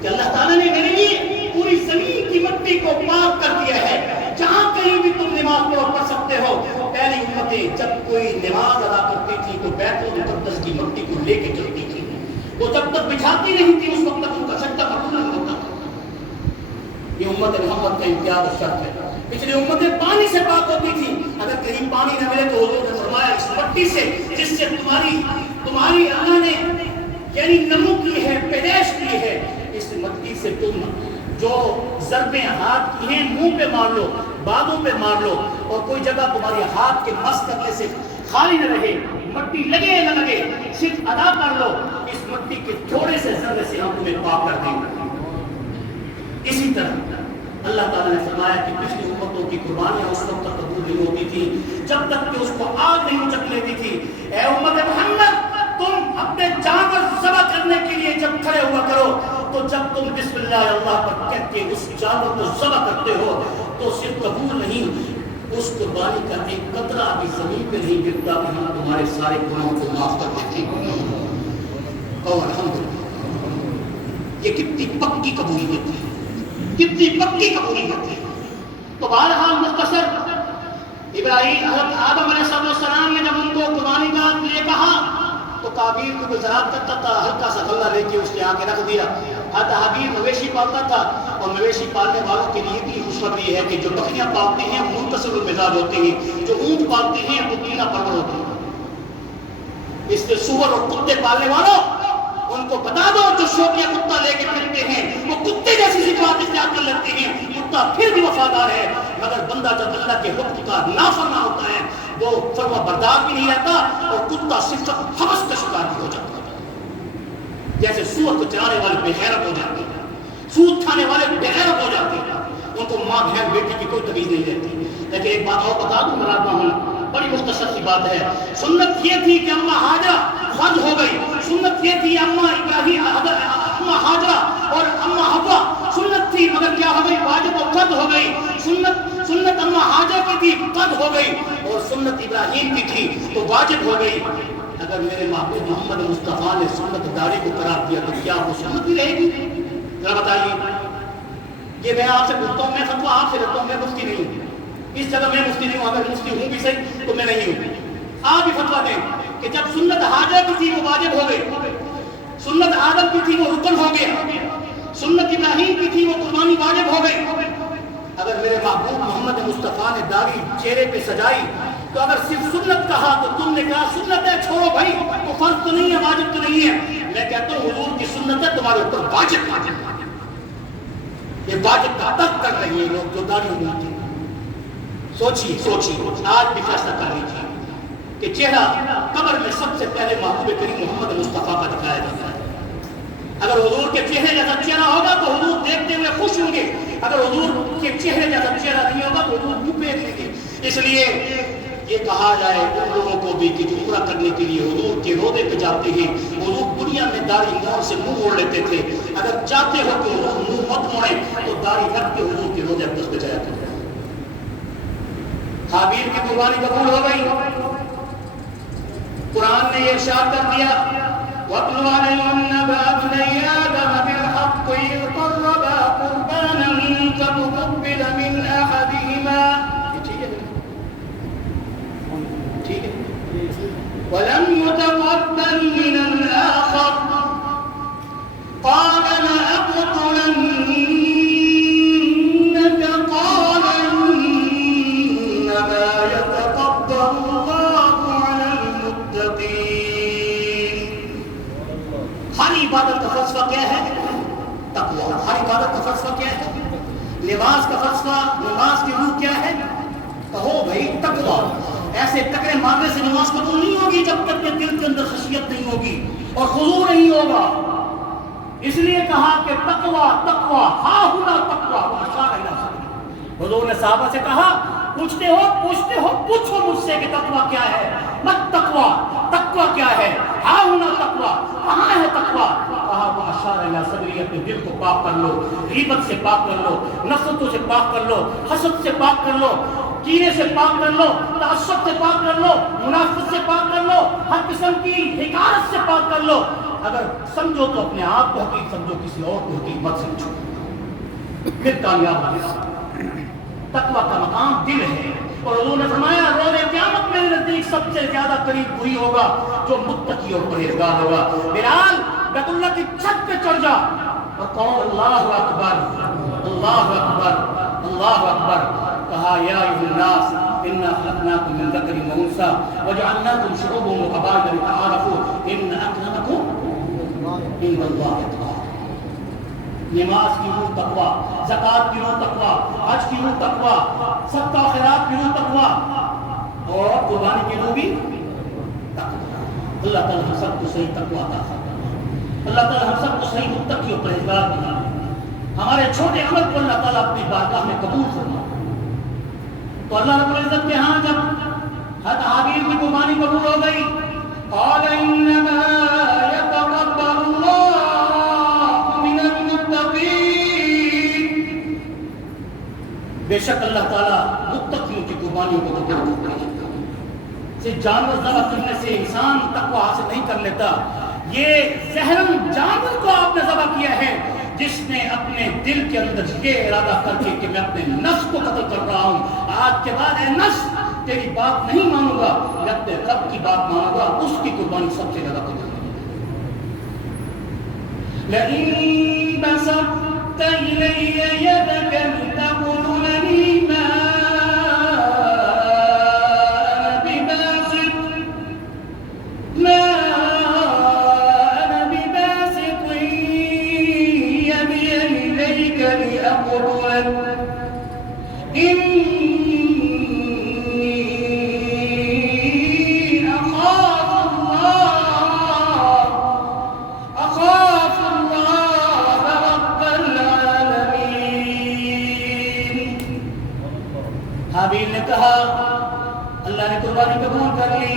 کہ اللہ تعالیٰ نے میرے لیے پوری زمین کی مٹی کو پاک کر دیا ہے، جہاں کہیں بھی تم نماز پڑھ سکتے ہو۔ پہلی امتیں جب کوئی نماز ادا کرتی تھی تو بیت المقدس کی مٹی کو لے کے چلتی تھی، وہ جب تک بچھاتی نہیں تھی اس وقت تک ان کا سجدہ قبول نہیں ہوتا تھا۔ یہ امت محمد کا امتیاز اور شرط ہے۔ پچھلی امتیں پانی سے پاک ہوتی تھی، اگر کہیں پانی نہ ملے تو حضور نے فرمایا اس مٹی سے جس سے تمہاری اللہ نے یعنی نمو کی ہے، پیدائش کی ہے، اس مٹی سے تم جو ضربیں ہاتھ کی ہیں منہ پہ مار لو، بازوں پہ مار لو، اور کوئی جگہ تمہاری ہاتھ کے مس کرنے سے خالی نہ رہے، مٹی لگے نہ لگے صرف ادا کر لو، اس مٹی کے تھوڑے سے ذرے سے ہم تمہیں پاک کر دیں گے۔ اسی طرح اللہ تعالیٰ نے فرمایا کہ پچھلی امتوں کی قربانیاں اس وقت تک قبول نہیں ہوتی تھی جب تک کہ اس کو آگ نہیں چکھ لیتی تھی۔ اے امت محمد، تم اپنے جانور ذبح کرنے کے لیے جب کھڑے ہوا کرو تو جب تم بسم اللہ اللہ پر کہہ کے اس جانور کو ذبح کرتے ہو تو صرف قبول نہیں، اس قربانی کا ایک قطرہ بھی زمین پہ نہیں گرتا کہ ہم تمہارے سارے گناہوں کو معاف کر دیتے ہیں۔ اور الحمدللہ یہ کتنی پکی قبولیت ہے، کتنی پکی قبولیت ہے۔ تو بہرحال مختصر ابراہیم حضرت آدم علیہ السلام نے جب ان کو قربانی کا لیے کہا تو قابیل کو گزارات کرتا تھا، ہلکا سا غلہ لے کے اس نے آ کے رکھ دیا۔ حضرت حابیل مویشی پالتا تھا، اور مویشی پالنے والوں کے لیے بھی خوشخبری ہے کہ جو بکریاں پالتے ہیں وہ منتصر المزاج ہوتے ہیں، جو اونٹ پالتے ہیں وہ کینا پرور ہوتے ہیں۔ اس سے سور اور کتے پالنے والوں ان کو بتا دو جو شوقیہ کتا لے کے پھرتے ہیں وہ کتے جیسی صفات اختیار کر لیتے ہیں، کتا پھر بھی وفادار ہے، مگر بندہ جب اللہ کے حکم کا نافرمان ہوتا ہے وہ فرما بردار بھی نہیں رہتا، اور کتا صرف حوث کا شکار بھی ہو جاتا ہے۔ جیسے سور کو چلانے والے بے غیرت ہو جاتے ہیں، سود کھانے والے بے غیرت ہو جاتے ہیں، ان کو ماں بہن بیٹی کی کوئی تمیز نہیں رہتی۔ لیکن ایک بات اور بتا دوں مراد ہوں، بڑی مختصر سی بات ہے۔ سنت یہ تھی کہ اماں ہاجرہ فوت ہو گئی، سنت یہ تھی اماں ابراہیم اماں ہاجرہ اور اماں حوا سنت تھی، مگر کیا ہو گئی؟ واجب اور فرض ہو گئی۔ سنت اماں ہاجرہ کی تھی، فرض ہو گئی، اور سنت ابراہیم کی تھی تو واجب ہو گئی۔ اگر میرے محبوب محمد مصطفیٰ نے سنت داری کو قرار دیا تو کیا وہ سنت بھی رہے گی؟ ذرا بتائیے۔ یہ میں آپ سے پوچھتا ہوں، میں فتویٰ آپ سے لیتا ہوں، میں مفتی نہیں ہوں، اس جگہ میں مفتی نہیں ہوں، اگر مفتی ہوں بھی صحیح تو میں نہیں ہوں۔ آپ بھی فتویٰ دیں کہ جب سنت حاجہ کی تھی وہ واجب ہو گئی، سنت آدم کی تھی وہ رکن ہو گیا، سنت ابراہیم کی تھی وہ قربانی واجب ہو گئی۔ اگر میرے محبوب محمد مصطفیٰ نے داڑھی چہرے پہ سجائی تو اگر صرف سنت کہا تو تم نے کہا سنت ہے چھوڑو بھائی، تو فرض تو نہیں ہے، واجب تو نہیں ہے۔ میں کہتا ہوں حضور کی سنت ہے تمہارے اوپر واجب، یہ واجب کا ترک کر رہی ہے لوگ جو داڑھی ملتی ہیں۔ سوچیے آج بھی فیصلہ کر لیجیے کہ چہرہ قبر میں سب سے پہلے محبوب کریم محمد مصطفیٰ کا دکھایا جاتا ہے۔ اگر حضور کے چہرے جیسا چہرہ ہوگا تو حضور دیکھتے ہوئے خوش ہوں گے، اگر حضور کے چہرے جیسا چہرہ نہیں ہوگا تو حضور منہ پھیر لیں گے۔ اس لیے یہ کہا جائے ان لوگوں کو بھی کہ عمرہ کرنے کے لیے حضور کے روضے پہ جاتے ہیں، حضور دنیا میں داڑھی مون سے منہ موڑ لیتے تھے، اگر چاہتے ہو کہ حضور منہ مت موڑیں تو داڑھی رکھ کے حضور کے روضے پہ جایا کریں۔ حابیل کی قربانی قبول ہو گئی، قرآن نے یہ ارشاد کر دیا وَاتْلُ عَلَيْهِمْ نَبَأَ ابْنَيْ آدَمَ بِالْحَقِّ إِذْ قَرَّبَا قُرْبَانًا فَتُقُبِّلَ مِنْ أَحَدِهِمَا وَلَمْ يُتَقَبَّلْ مِنَ الْآخَرِ قَالَ لَأَقْتُلَنَّكَ قَالَ إِنَّمَا يَتَقَبَّلُ اللَّهُ عَلَى الْمُتَّقِينَ۔ ہر عبادت کا فلسفہ کیا ہے؟ تقویٰ۔ ہر عبادت کا فلسفہ کیا ہے؟ نماز کا فلسفہ، نماز کی روح کیا ہے؟ کہو بھائی تقویٰ۔ ایسے ٹکرے مارنے سے نماز قبول نہیں ہوگی جب تک کہ دل کے اندر خشیت نہیں ہوگی اور خضوع نہیں ہوگا۔ اس لیے کہا کہ تقویٰ تقویٰ ہا ہنا تقویٰ واشار الی صدری۔ حضور نے صحابہ سے کہا پوچھتے ہو پوچھو مجھ سے کہ تقویٰ کیا ہے، مت تقویٰ کیا ہے، ہا ہنا تقویٰ کہاں ہے تقویٰ؟ کہا واشار الی صدری، اپنے دل کو پاک کر لو، غیبت سے پاک کر لو، نفرتوں سے پاک کر لو، حسد سے پاک کر لو، کینے سے پاک کر لو، تعصب سے پاک کر لو، منافقت سے پاک کر لو، ہر قسم کی حقارت سے پاک کر لو۔ اگر سمجھو تو اپنے آپ کو حقیق سمجھو، کسی اور کو حقیق مت سمجھو، پھر کامیاب ہوگا۔ تقویٰ کا مقام دل ہے، اور حضور نے فرمایا روز قیامت میرے نزدیک سب سے زیادہ قریب وہی ہوگا جو متقی اور پرہیزگار ہوگا۔ بلال بیت اللہ کی چھت پہ چڑھ جا اور کہو اللہ اکبر اللہ اکبر اللہ اکبر، کہا یا ایھا الناس انا خلقناکم من ذکر و انثی وجعلناکم شعوبا وقبائل لتعارفوا ان اکرمکم عند اللہ اتقاکم۔ نماز کی روح تقویٰ، زکوٰۃ کی روح تقویٰ، حج کی روح تقویٰ، صدقہ خیرات کی روح تقویٰ، اور قربانی کی روح بھی تقویٰ۔ اللہ تعالیٰ ہم سب کو صحیح تقویٰ عطا فرمائے، اللہ تعالیٰ ہم سب کو صحیح متقی و پرہیزگار بنائے، ہمارے چھوٹے عمل کو اللہ تعالیٰ اپنی بارگاہ میں قبول فرمائے۔ تو اللہ رب العزت کے ہاں جب حضرت حابیل کی قربانی قبول ہو گئی، قال انما يتقبل الله من المتقين، بے شک اللہ تعالیٰ متقیوں کی قربانیوں کو قبول کرتا ہے۔ صرف جانور ذبح کرنے سے انسان تقوی حاصل نہیں کر لیتا، یہ ظاہراً جانور کو آپ نے ذبح کیا ہے جس نے اپنے دل کے اندر یہ ارادہ کر کے کہ میں اپنے نفس کو قتل کر رہا ہوں، آج کے بعد اے نفس تیری بات نہیں مانوں گا، میں اپنے رب کی بات مانوں گا، اس کی قربانی سب سے زیادہ قبول ہے۔ لئن بسطت الی یدک لتقتلنی ما حابیل نے کہا اللہ نے قربانی قبول کر لی،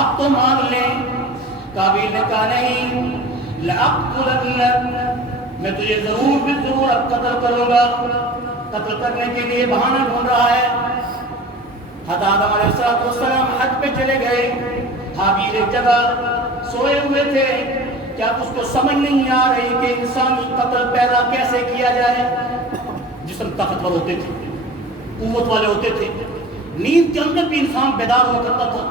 اب تو مان لیں۔ قابیل نے کہا نہیں، لأقتلنک، میں تجھے ضرور بھی ضرور اب قتل کروں گا۔ قتل کرنے کے لیے بہانہ ڈھونڈ رہا ہے۔ حضرت آدم علیہ السلام حج پہ چلے گئے، حابیل ایک جگہ سوئے ہوئے تھے، کیا اس کو سمجھ نہیں آ رہی کہ انسانی قتل پیدا کیسے کیا جائے؟ جسم طاقتور ہوتے تھے، قوت والے ہوتے تھے، نیند کے اندر بھی انسان بیدار ہوا کرتا تھا،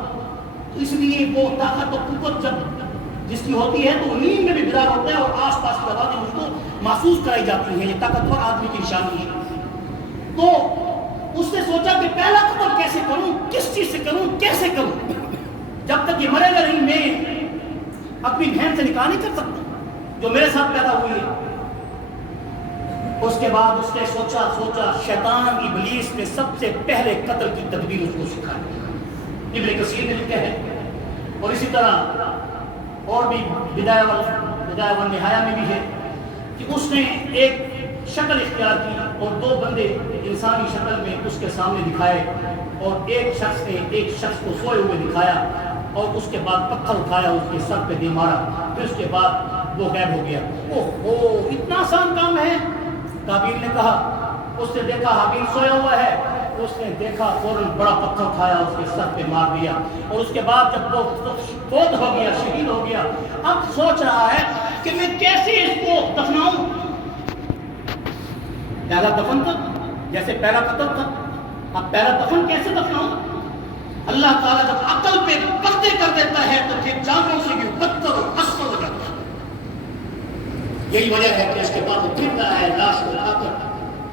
تو اس لیے وہ طاقت و قوت جب جس کی ہوتی ہے تو نیند میں بھی بیدار ہوتا ہے اور آس پاس کی آوازیں اس کو محسوس کرائی جاتی ہیں، یہ طاقتور آدمی کی نشانی ہے۔ تو اس نے سوچا کہ پہلا قتل کیسے کروں، کس چیز سے کروں، کیسے کروں؟ جب تک یہ مرے گا نہیں میں اپنی بہن سے نکاح نہیں کر سکتا جو میرے ساتھ پیدا ہوئی ہے۔ اس کے بعد اس نے سوچا شیطان ابلیس نے سب سے پہلے قتل کی تدبیر اس کو سکھائی، ابن کثیر نے لکھا ہے، اور اسی طرح اور بھی بدایہ والنہایہ میں بھی ہے کہ اس نے ایک شکل اختیار کی اور دو بندے انسانی شکل میں اس کے سامنے دکھائے، اور ایک شخص نے ایک شخص کو سوئے ہوئے دکھایا، اور اس کے بعد پتھر اٹھایا اس کے سر پہ دے مارا، پھر اس کے بعد وہ غائب ہو گیا۔ اوہ اتنا آسان کام ہے؟ قابیل نے کہا، اس نے دیکھا حابیل سویا ہوا ہے، اس نے دیکھا فوراً بڑا پتھر اٹھایا اس کے سر پہ مار دیا، اور اس کے بعد جب وہ فوت ہو گیا، شہید ہو گیا، اب سوچ رہا ہے کہ میں کیسے اس کو دفناؤں۔ پہلا دفن تھا جیسے پہلا قتل تھا، اب پہلا دفن کیسے دفناؤں؟ اللہ تعالیٰ جب عقل پہ پردے کر دیتا ہے تو پھر جانوں سے بھی بدتر اور اسود ہو جاتا ہے۔ یہی وجہ ہے کہ اس کے بعد وہ پھر رہا ہے لاش کو اٹھا کر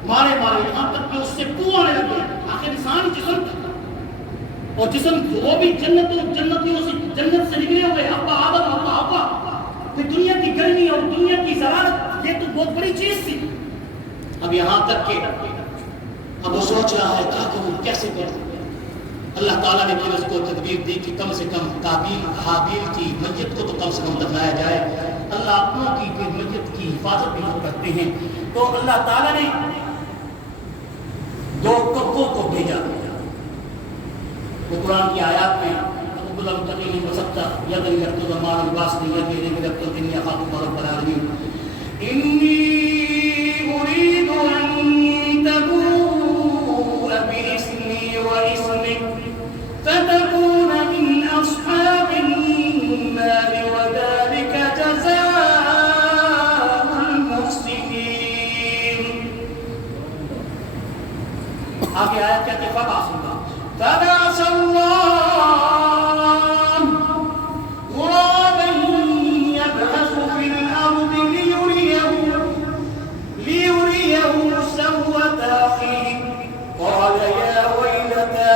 مارے یہاں تک کہ اس سے بو آنے لگے۔ آخر انسان جسم تھا، اور جسم وہ بھی جنتیوں سے جنت سے نکلے ہوئے، ابا آدم ابا حوا، پھر دنیا کی گرمی اور دنیا کی زرارت، یہ تو بہت بڑی چیز تھی۔ اب یہاں تک کہ اب وہ سوچ رہا ہے کیا کروں، کیسے کروں؟ اللہ تعالیٰ نے پھر اس کو تدبیر دی کہ کم سے کم حابیل کی میت کو تو کم سے کم دفنایا جائے۔ اللہ اپنوں کی پھر میت کی حفاظت بھی کرتے ہیں، تو اللہ تعالیٰ نے دو کبوں کو بھیجا۔ وہ قرآن کی آیات میں فتكون من أصحاب النار وذلك جزاء المحسنين۔ آگے آیت کہتے فبعث الله غرابا يبحث في الأرض ليريه سوءة أخيه قال يا ويلتى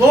2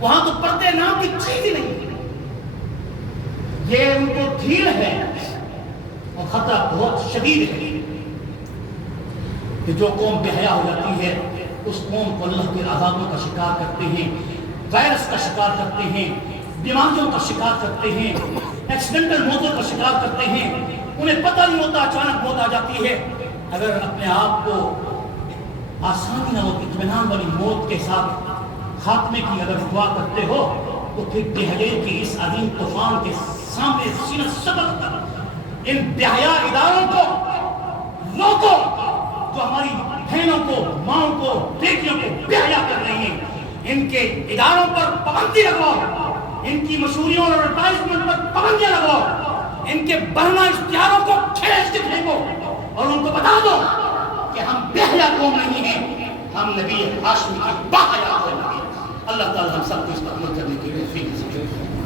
وہاں تو پردے نام کی چیز ہی نہیں، یہ ان کو ڈھیل ہے اور خطرہ بہت شدید ہے کہ جو قوم بے حیا ہو جاتی ہے اس قوم کو اللہ کے عذابوں کا شکار کرتے ہیں، وائرس کا شکار کرتے ہیں، بیماریوں کا شکار کرتے ہیں، ایکسیڈنٹل موتوں کا شکار کرتے ہیں، انہیں پتہ نہیں ہوتا اچانک موت آ جاتی ہے۔ اگر اپنے آپ کو آسانی اور اطمینان والی موت کے ساتھ خاتمے کی اگر دعا کرتے ہو تو پھر بے حیائی کی اس عظیم طوفان کے سامنے سینہ سبق کر ان بے حیا اداروں کو روکو جو ہماری بہنوں کو، ماؤں کو، بیٹیوں کو بے حیا کر رہی ہیں، ان کے اداروں پر پابندی لگاؤ، ان کی مشہوریوں اور ایڈورٹائزمنٹ پر پابندیاں لگاؤ، ان کے برنا اشتہاروں کو کھینچ کے پھینکو اور ان کو بتا دو کہ ہم بے حیا قوم نہیں ہیں، ہم نبی ہاشمی کی با حیا قوم ہیں۔ اللہ تعالی ہم سب کو اس پر عمل کرنے کی توفیق نصیب فرمائے۔